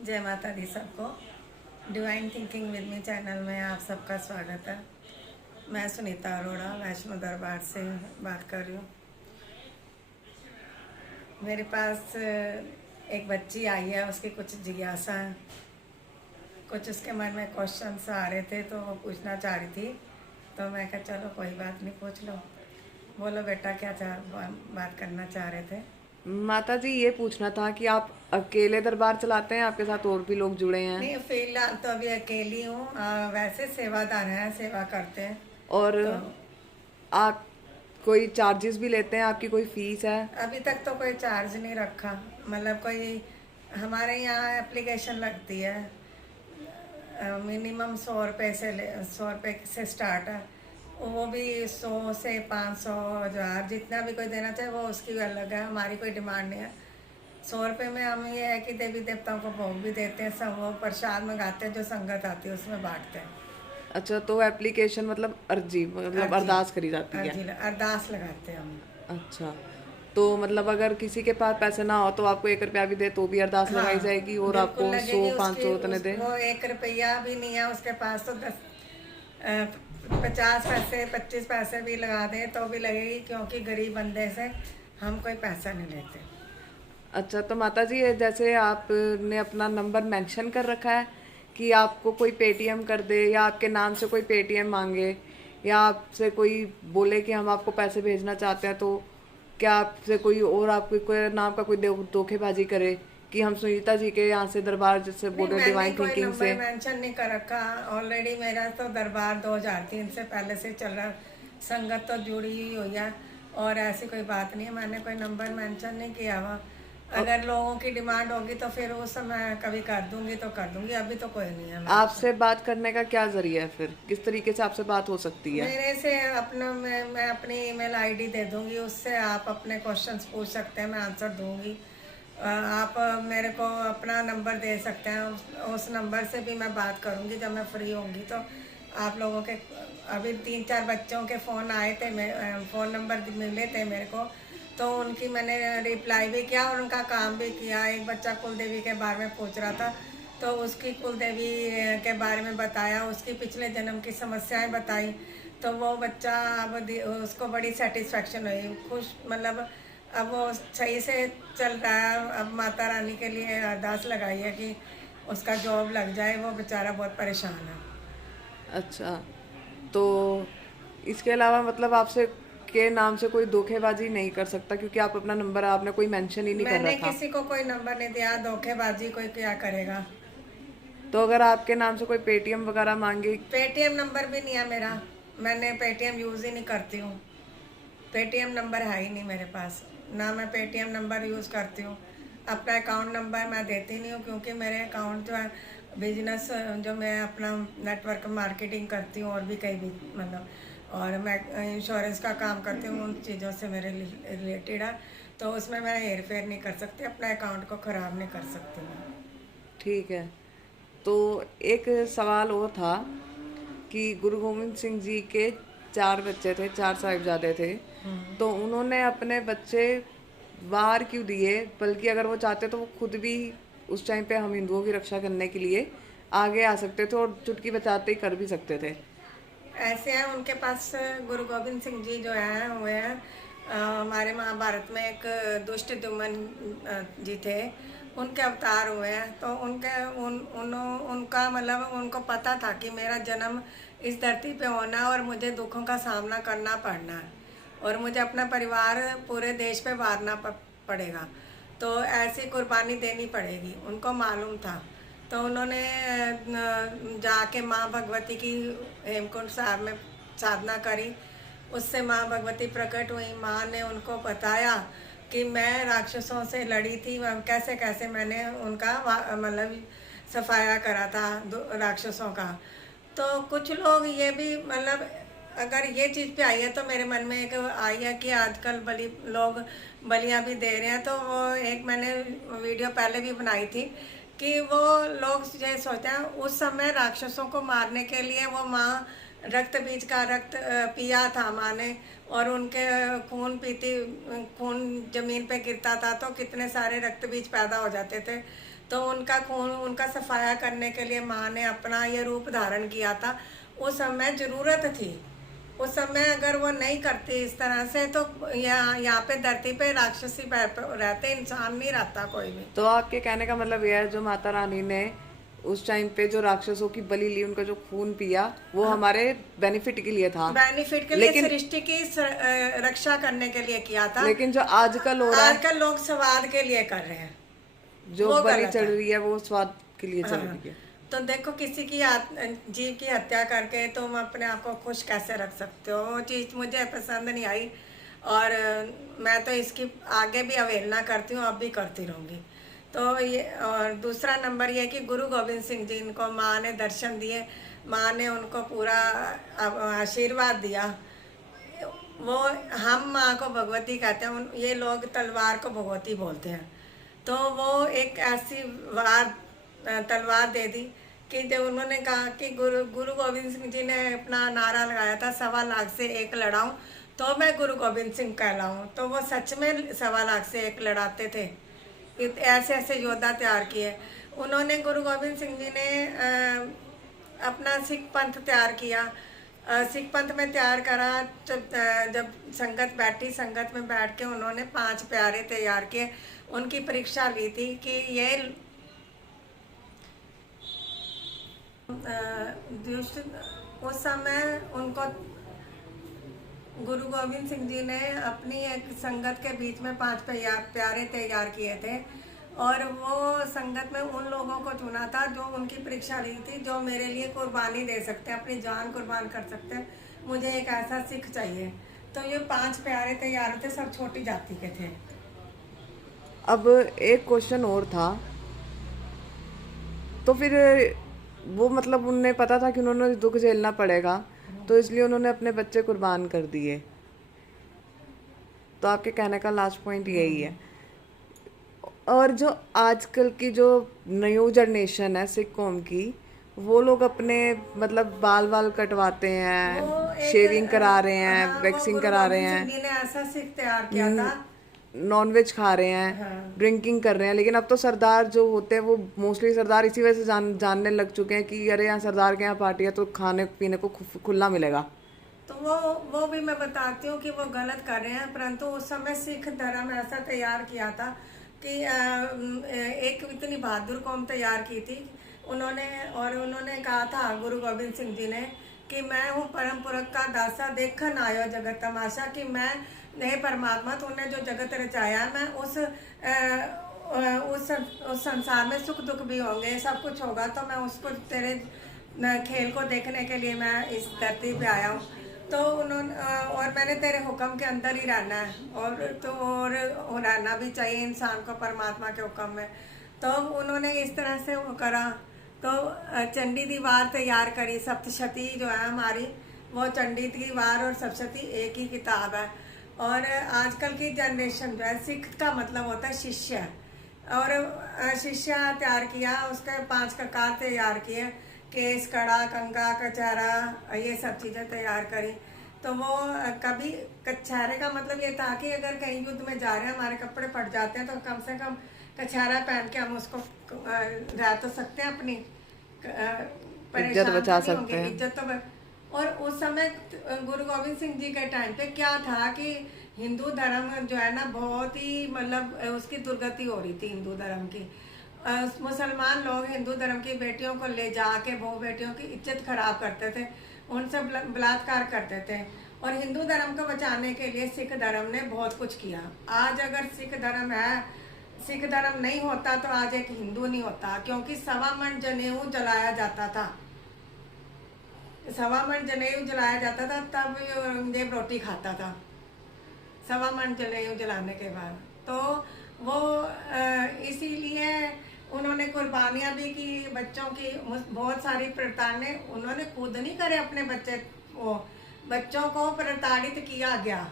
जय माता दी सबको। Divine thinking with me channel में आप सबका स्वागत है। मैं सुनीता अरोड़ा वैष्णो दरबार से बात कर रही हूँ। मेरे पास एक बच्ची आई है, उसकी कुछ जिज्ञासा है, कुछ उसके मन में क्वेश्चंस आ रहे थे तो वो पूछना चाह रही थी। तो मैं कहा चलो कोई बात नहीं, पूछ लो। बोलो बेटा, क्या बात करना चाह रहे थे? माता जी, ये पूछना था कि आप अकेले दरबार चलाते हैं, आपके साथ और भी लोग जुड़े हैं? नहीं, फिलहाल तो अभी अकेली हूँ। वैसे सेवादार हैं, सेवा करते हैं। और तो आप कोई चार्जेस भी लेते हैं? आपकी कोई फीस है? अभी तक तो कोई चार्ज नहीं रखा। मतलब कोई हमारे यहाँ एप्लीकेशन लगती है, मिनिमम 100 रुपये से 100 रुपये से स्टार्ट है। वो भी 100 से 500 1000 जितना भी कोई देना चाहे वो उसकी अलग है, हमारी कोई डिमांड नहीं है। 100 रुपये में हम ये है कि देवी देवताओं को भोग भी देते हैं, सब वो प्रसाद मंगाते हैं, जो संगत आती है उसमें बांटते हैं। अच्छा, तो एप्लीकेशन मतलब अर्जी, मतलब अर्जी, अरदास करी जाती है? अर्जी अरदास लगाते हैं हम। अच्छा, तो मतलब अगर किसी के पास पैसे ना हो तो आपको 1 रुपया भी दे तो भी अरदास लगाई हाँ, जाएगी, और बिल्कुल आपको सौ लगेगी। पाँच उसकी सौ उतने दे? वो 1 रुपया भी नहीं है उसके पास तो 50 पैसे 25 पैसे भी लगा दें तो भी लगेगी, क्योंकि गरीब बंदे से हम कोई पैसा नहीं लेते। अच्छा, तो माता जी, ये जैसे आपने अपना नंबर मेंशन कर रखा है कि आपको कोई पेटीएम कर दे, या आपके नाम से कोई पेटीएम मांगे, या आपसे कोई बोले कि हम आपको पैसे भेजना चाहते हैं, तो क्या आपसे कोई और आपको कोई नाम का कोई धोखेबाजी करे कि हम सुनीता जी के यहाँ से दरबार जैसे नहीं, बोले मैंने डिवाइन कोई थिंकिंग नंबर से? मेंशन नहीं कर रखा। ऑलरेडी मेरा तो दरबार 2003 से पहले से चल रहा, संगत तो जुड़ी हुई है और ऐसी कोई बात नहीं है। मैंने कोई नंबर मेंशन नहीं किया हुआ। और अगर लोगों की डिमांड होगी तो फिर उस समय कभी कर दूंगी तो कर दूंगी, अभी तो कोई नहीं है मेंशन। आपसे बात करने का क्या जरिया है फिर? किस तरीके से आपसे बात हो सकती है? मेरे से अपना मैं अपनी ईमेल आईडी दे दूंगी, उससे आप अपने क्वेश्चंस पूछ सकते हैं, मैं आंसर दूंगी। आप मेरे को अपना नंबर दे सकते हैं, उस नंबर से भी मैं बात करूंगी जब मैं फ्री होंगी। तो आप लोगों के अभी 3-4 बच्चों के फ़ोन आए थे, फ़ोन नंबर मिले थे मेरे को, तो उनकी मैंने रिप्लाई भी किया और उनका काम भी किया। एक बच्चा कुलदेवी के बारे में पूछ रहा था, तो उसकी कुलदेवी के बारे में बताया, उसकी पिछले जन्म की समस्याएं बताई। तो वो बच्चा अब उसको बड़ी सेटिस्फेक्शन हुई, खुश, मतलब अब वो सही से चल रहा है। अब माता रानी के लिए अरदास लगाई है कि उसका जॉब लग जाए, वो बेचारा बहुत परेशान है। अच्छा, तो इसके अलावा मतलब आपसे के नाम से कोई धोखेबाजी नहीं कर सकता, क्योंकि आप अपना नंबर आपने कोई मेंशन ही नहीं कर मैंने रखा। किसी को कोई नंबर नहीं दिया, धोखेबाजी कोई क्या करेगा। तो अगर आपके नाम से कोई पेटीएम वगैरह मांगे? पेटीएम नंबर भी नहीं है मेरा, मैंने पेटीएम यूज़ ही नहीं करती हूँ। पेटीएम नंबर है ही नहीं मेरे पास, ना मैं पेटीएम नंबर यूज़ करती हूँ। अपना अकाउंट नंबर मैं देती नहीं हूँ, क्योंकि मेरे अकाउंट जो है बिजनेस, जो मैं अपना नेटवर्क मार्केटिंग करती हूँ और भी कई भी, मतलब, और मैं इंश्योरेंस का काम करती हूँ, उन चीज़ों से मेरे रिलेटेड है। तो उसमें मैं हेर फेर नहीं कर सकती, अपने अकाउंट को ख़राब नहीं कर सकती मैं। ठीक है। तो एक सवाल और था कि गुरु गोविंद सिंह जी के 4 बच्चे थे, 4 साहिबजादे थे, तो उन्होंने अपने बच्चे बाहर क्यों दिए? बल्कि अगर वो चाहते तो वो खुद भी उस टाइम पे हम हिंदुओं की रक्षा करने के लिए आगे आ सकते थे, और चुटकी बचाते ही कर भी सकते थे। ऐसे हैं उनके पास। गुरु गोविंद सिंह जी जो हैं हुए हैं, हमारे महाभारत में एक दुष्ट दुम्मन जी थे, उनके अवतार हुए हैं। तो उनके उनका मतलब उनको पता था कि मेरा जन्म इस धरती पे होना और मुझे दुखों का सामना करना पड़ना है, और मुझे अपना परिवार पूरे देश पे वारना पड़ेगा। तो ऐसी कुर्बानी देनी पड़ेगी, उनको मालूम था। तो उन्होंने जाके माँ भगवती की हेमकुंड साहब में साधना करी। उससे माँ भगवती प्रकट हुई। माँ ने उनको बताया कि मैं राक्षसों से लड़ी थी, कैसे कैसे मैंने उनका मतलब सफाया करा था राक्षसों का। तो कुछ लोग ये भी, मतलब, अगर ये चीज़ पे आई है तो मेरे मन में एक आई है कि आजकल लोग बलियां भी दे रहे हैं। तो वो एक मैंने वीडियो पहले भी बनाई थी कि वो लोग ये सोचते हैं, उस समय राक्षसों को मारने के लिए वो माँ रक्त बीज का रक्त पिया था माँ ने, और उनके खून पीती, खून जमीन पे गिरता था तो कितने सारे रक्त बीज पैदा हो जाते थे। तो उनका खून, उनका सफाया करने के लिए माँ ने अपना ये रूप धारण किया था। उस समय ज़रूरत थी। उस समय अगर वो नहीं करती इस तरह से, तो यहाँ पे धरती पे राक्षसी रहते, इंसान नहीं रहता कोई भी। तो आपके कहने का मतलब यह है, जो माता रानी ने उस टाइम पे जो राक्षसों की बलि ली, उनका जो खून पिया, वो हमारे बेनिफिट के लिए था, बेनिफिट के लिए, लेकिन सृष्टि की रक्षा करने के लिए किया था। लेकिन जो आजकल हो रहा है, आजकल लोग स्वाद के लिए कर रहे हैं, जो वो बलि गलत चढ़ है। रही है, वो स्वाद के लिए चल हाँ, रही है। तो देखो किसी की जीव की हत्या करके तुम अपने आप को खुश कैसे रख सकते हो? वो चीज़ मुझे पसंद नहीं आई, और मैं तो इसकी आगे भी अवहेलना करती हूँ, अब भी करती रहूँगी। तो ये, और दूसरा नंबर ये कि गुरु गोविंद सिंह जी, इनको माँ ने दर्शन दिए, माँ ने उनको पूरा आशीर्वाद दिया। वो, हम माँ को भगवती कहते हैं, ये लोग तलवार को भगवती बोलते हैं। तो वो एक ऐसी तलवार दे दी कि जब उन्होंने कहा कि गुरु गोविंद सिंह जी ने अपना नारा लगाया था, 1.25 लाख से 1 लड़ाऊं तो मैं गुरु गोविंद सिंह कहलाऊं। तो वो सच में 1.25 लाख से 1 लड़ाते थे। ऐसे ऐसे योद्धा तैयार किए उन्होंने। गुरु गोविंद सिंह जी ने अपना सिख पंथ तैयार किया। सिख पंथ में तैयार करा। जब संगत बैठी, संगत में बैठ के उन्होंने 5 प्यारे तैयार किए। उनकी परीक्षा ली थी कि ये उस समय उनको गुरु गोविंद सिंह जी ने अपनी एक संगत के बीच में 5 प्यारे तैयार किए थे, और वो संगत में उन लोगों को चुना था जो उनकी परीक्षा ली थी, जो मेरे लिए कुर्बानी दे सकते हैं, अपनी जान कुर्बान कर सकते हैं। मुझे एक ऐसा सिख चाहिए। तो ये 5 प्यारे तैयार थे, सब छोटी जाति के थे। अब एक क्वेश्चन और था, तो फिर वो मतलब उन्हें पता था कि उन्होंने दुख झेलना पड़ेगा, तो इसलिए उन्होंने अपने बच्चे कुर्बान कर दिए। तो आपके कहने का लास्ट पॉइंट यही है। और जो आजकल की जो न्यू जनरेशन है सिख कौम की, वो लोग अपने मतलब बाल कटवाते हैं, शेविंग करा रहे हैं, वैक्सिंग करा रहे हैं, ने ऐसा सिख तैयार किया था, नॉनवेज खा रहे हैं, ड्रिंकिंग कर रहे हैं। लेकिन अब तो सरदार जो होते हैं, वो मोस्टली सरदार इसी वजह से जानने लग चुके हैं कि अरे यहाँ सरदार के यहाँ पार्टी है तो खाने पीने को खुला मिलेगा। तो वो भी मैं बताती हूँ कि वो गलत कर रहे हैं। परंतु उस समय सिख धर्म ऐसा तैयार किया था कि एक इतनी बहादुर कौम तैयार की थी उन्होंने कहा था गुरु गोविंद सिंह जी ने कि मैं हूँ परम पुरख का दासा, देखन आयो जगत तमाशा, कि मैं हे परमात्मा, तूने जो जगत रचाया है, मैं उस संसार में सुख दुख भी होंगे, सब कुछ होगा, तो मैं उसको तेरे खेल को देखने के लिए मैं इस धरती पे आया हूँ। तो उन्होंने और मैंने तेरे हुक्म के अंदर ही रहना है, और रहना भी चाहिए इंसान को परमात्मा के हुक्म में। तो उन्होंने इस तरह से वो करा। तो चंडी दीवार तैयार करी। सप्तशती जो है हमारी, वो चंडी दीवार और सप्तशती एक ही किताब है। और आजकल की जनरेशन जो है, सिख का मतलब होता है शिष्य, और शिष्य तैयार किया, उसके 5 ककार तैयार किए, केस, कड़ा, कंगा, कचहरा, ये सब चीज़ें तैयार करी। तो वो कभी कचहरे का मतलब ये था कि अगर कहीं युद्ध में जा रहे हैं, हमारे कपड़े फट जाते हैं, तो कम से कम कचहरा पहन के हम उसको रह तो सकते हैं, अपनी इज्जत बचा सकते हैं, इज्जत तो। और उस समय गुरु गोविंद सिंह जी के टाइम पे क्या था कि हिंदू धर्म जो है ना, बहुत ही मतलब उसकी दुर्गति हो रही थी हिंदू धर्म की। मुसलमान लोग हिंदू धर्म की बेटियों को ले जाके बहु बेटियों की इज्जत खराब करते थे, उनसे बलात्कार करते थे। और हिंदू धर्म को बचाने के लिए सिख धर्म ने बहुत कुछ किया। आज अगर सिख धर्म है, सिख धर्म नहीं होता तो आज एक हिंदू नहीं होता, क्योंकि 1.25 मन जनेऊ जलाया जाता था। 1.25 मन जनेऊ जलाया जाता था, तब देव रोटी खाता था 1.25 मन जनेऊ जलाने के बाद। तो वो इसीलिए उन्होंने कुर्बानियाँ भी की बच्चों की, बहुत सारी प्रताड़ने उन्होंने खुद नहीं करे, अपने बच्चों को प्रताड़ित किया गया।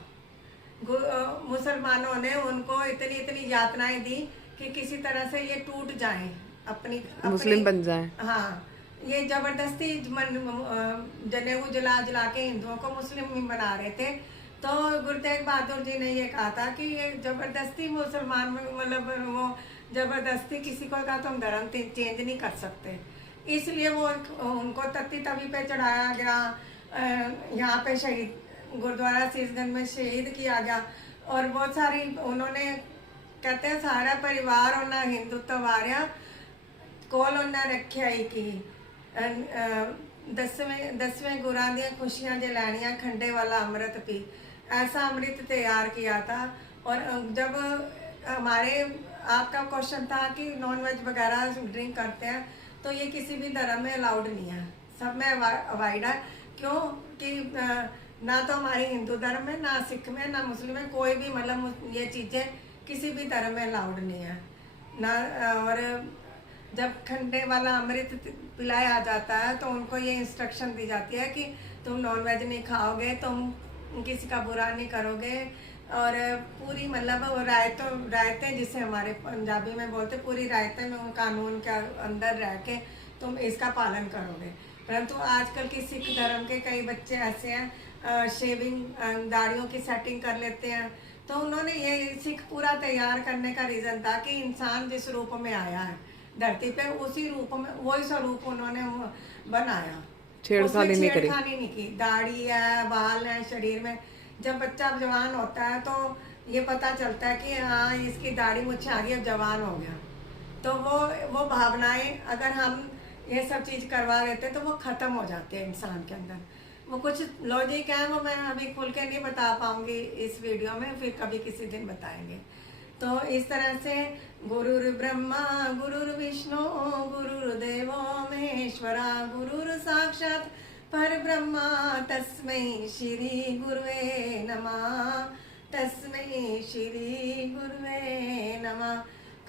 मुसलमानों ने उनको इतनी यातनाएं दी कि किसी तरह से ये टूट जाएं, अपनी मुस्लिम बन जाएं। हाँ, ये जबरदस्ती जनेऊ जला के हिंदुओं को मुस्लिम बना रहे थे। तो गुरु तेग बहादुर जी ने ये कहा था कि ये जबरदस्ती मुसलमान मतलब वो जबरदस्ती किसी को कहा तुम धर्म चेंज नहीं कर सकते, इसलिए वो उनको तत्ती तवी पे चढ़ाया गया। यहाँ पे शहीद गुरुद्वारा शीशगंज में शहीद किया गया। और बहुत सारी उन्होंने कहते हैं सारा परिवार उन्हें हिंदुत्व वारिया कोल उन्हें रखिया ही की। दसवें गुरां दियां खुशियां जे लैनियां खंडे वाला अमृत पी, ऐसा अमृत तैयार किया था। और जब हमारे आपका क्वेश्चन था कि नॉन वेज वगैरह ड्रिंक करते हैं, तो ये किसी भी धर्म में अलाउड नहीं है, सब में अवॉइड है। क्यों कि ना तो हमारे हिंदू धर्म में, ना सिख में, ना मुस्लिम में, कोई भी मतलब ये चीज़ें किसी भी धर्म में अलाउड नहीं है ना। और जब खंडे वाला अमृत पिलाया जाता है तो उनको ये इंस्ट्रक्शन दी जाती है कि तुम नॉनवेज नहीं खाओगे, तुम किसी का बुरा नहीं करोगे। और पूरी मतलब वो रायतें जिसे हमारे पंजाबी में बोलते, पूरी रायतें में कानून के अंदर रह के तुम इसका पालन करोगे। परंतु आजकल की सिख धर्म के कई बच्चे ऐसे हैं शेविंग दाढ़ियों की सेटिंग कर लेते हैं। तो उन्होंने ये सिख पूरा तैयार करने का रीज़न था कि इंसान जिस रूप में आया है धरती पे, उसी रूप में वही स्वरूप उन्होंने बनाया, छेड़खानी नहीं करी, छेड़खानी नहीं की। दाढ़ी है, बाल है शरीर में। जब बच्चा जवान होता है तो ये पता चलता है कि हाँ इसकी दाढ़ी मुझे आ गई, अब जवान हो गया। तो वो भावनाएं अगर हम ये सब चीज़ करवा लेते तो वो ख़त्म हो जाते हैं इंसान के अंदर। वो कुछ लॉजिक है, वो मैं अभी खुल के नहीं बता पाऊंगी इस वीडियो में, फिर कभी किसी दिन बताएंगे। तो इस तरह से गुरुर् ब्रह्मा गुरुर्विष्णु गुरुर्देवो महेश्वरा गुरुर् साक्षात् परब्रह्मा तस्मै श्री गुरुवे नमः, तस्मै श्री गुरुवे नमः।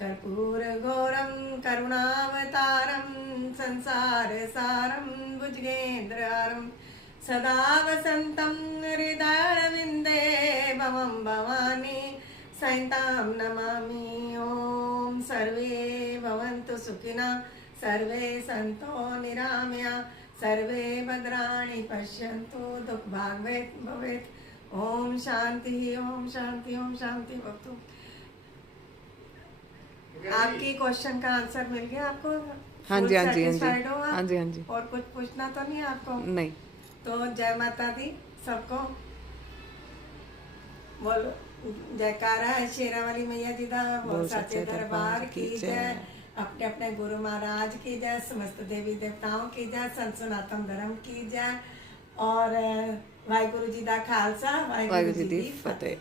कर्पूर गौरम करुणावतारम संसार सारम भुजगेन्द्रहारम सदा वसंतम हृदयारविंदे भवं भवानी सैतां नमामि। ओम सर्वे भवन्तु सुखिनः, सर्वे सन्तो निरामया, सर्वे भद्राणि पश्यन्तु, दुःखभाग् भवेत्। ओम शांति, ओम शांति, ओम शांति भवतु। आपकी क्वेश्चन का आंसर मिल गया आपको? हाँ जी, हाँ जी, हाँ Satisfied जी, हो आप? हाँ जी, हाँ जी। और कुछ पूछना तो नहीं आपको? नहीं। तो जय माता दी सबको, बोलो जयकारा है शेरा वाली मैया जी दा, बोल सच्चे दरबार की जय, अपने अपने गुरु महाराज की जय, समस्त देवी देवताओं की जय, संत सनातन धर्म की जय। और वाहिगुरु जी दा खालसा, वाहिगुरु जी दी फतेह।